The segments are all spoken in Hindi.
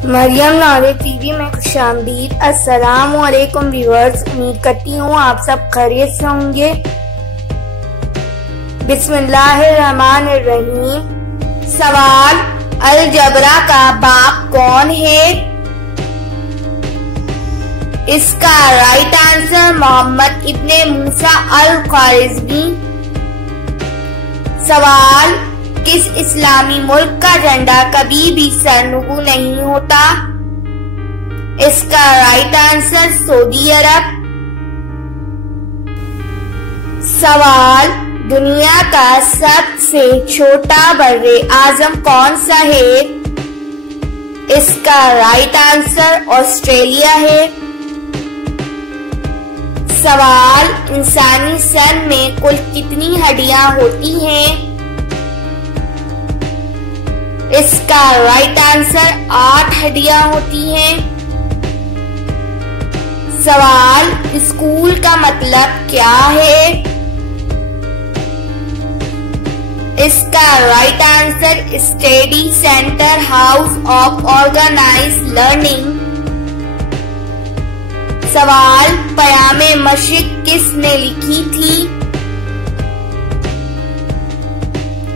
मरियम नॉलेज टीवी में खुशामदीद। अस्सलाम वालेकुम व्यूअर्स, उम्मीद करती हूँ आप सब खैरियत से होंगे। बिस्मिल्लाहिर्रहमानिर्रहीम। सवाल, अलजबरा का बाप कौन है? इसका राइट आंसर मोहम्मद इब्ने मूसा अल ख्वारिज़मी। सवाल, किस इस्लामी मुल्क का झंडा कभी भी सरनुगू नहीं होता? इसका राइट आंसर सऊदी अरब। सवाल, दुनिया का सबसे छोटा बर्रे आजम कौन सा है? इसका राइट आंसर ऑस्ट्रेलिया है। सवाल, इंसानी सर में कुल कितनी हड्डियां होती हैं? इसका राइट आंसर 8 हड्डियां होती हैं। सवाल, स्कूल का मतलब क्या है? इसका right answer study centre, house of organised learning. सवाल, पयामे मशरिक किसने लिखी थी?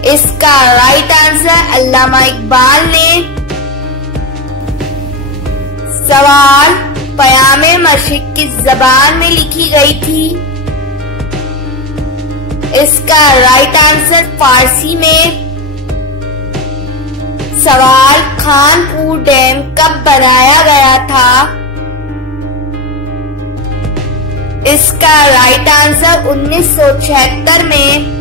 इसका राइट आंसर अल्लामा इकबाल ने। सवाल, पयामे मशरिक किस जबान में लिखी गई थी? इसका राइट आंसर फारसी में। सवाल, खानपुर डैम कब बनाया गया था? इसका राइट आंसर 1976 में।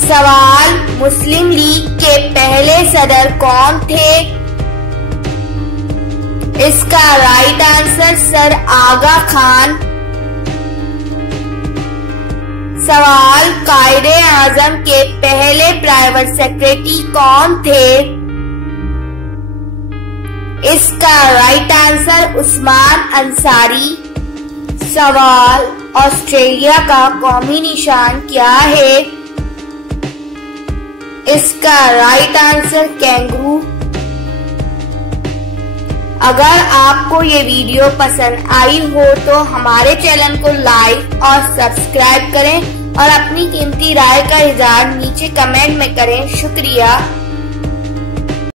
सवाल, मुस्लिम लीग के पहले सदर कौन थे? इसका राइट आंसर सर आगा खान। सवाल, कायदे आजम के पहले प्राइवेट सेक्रेटरी कौन थे? इसका राइट आंसर उस्मान अंसारी। सवाल, ऑस्ट्रेलिया का कौमी निशान क्या है? इसका राइट आंसर कैंगरू। अगर आपको ये वीडियो पसंद आई हो तो हमारे चैनल को लाइक और सब्सक्राइब करें और अपनी कीमती राय का इज़हार नीचे कमेंट में करें। शुक्रिया।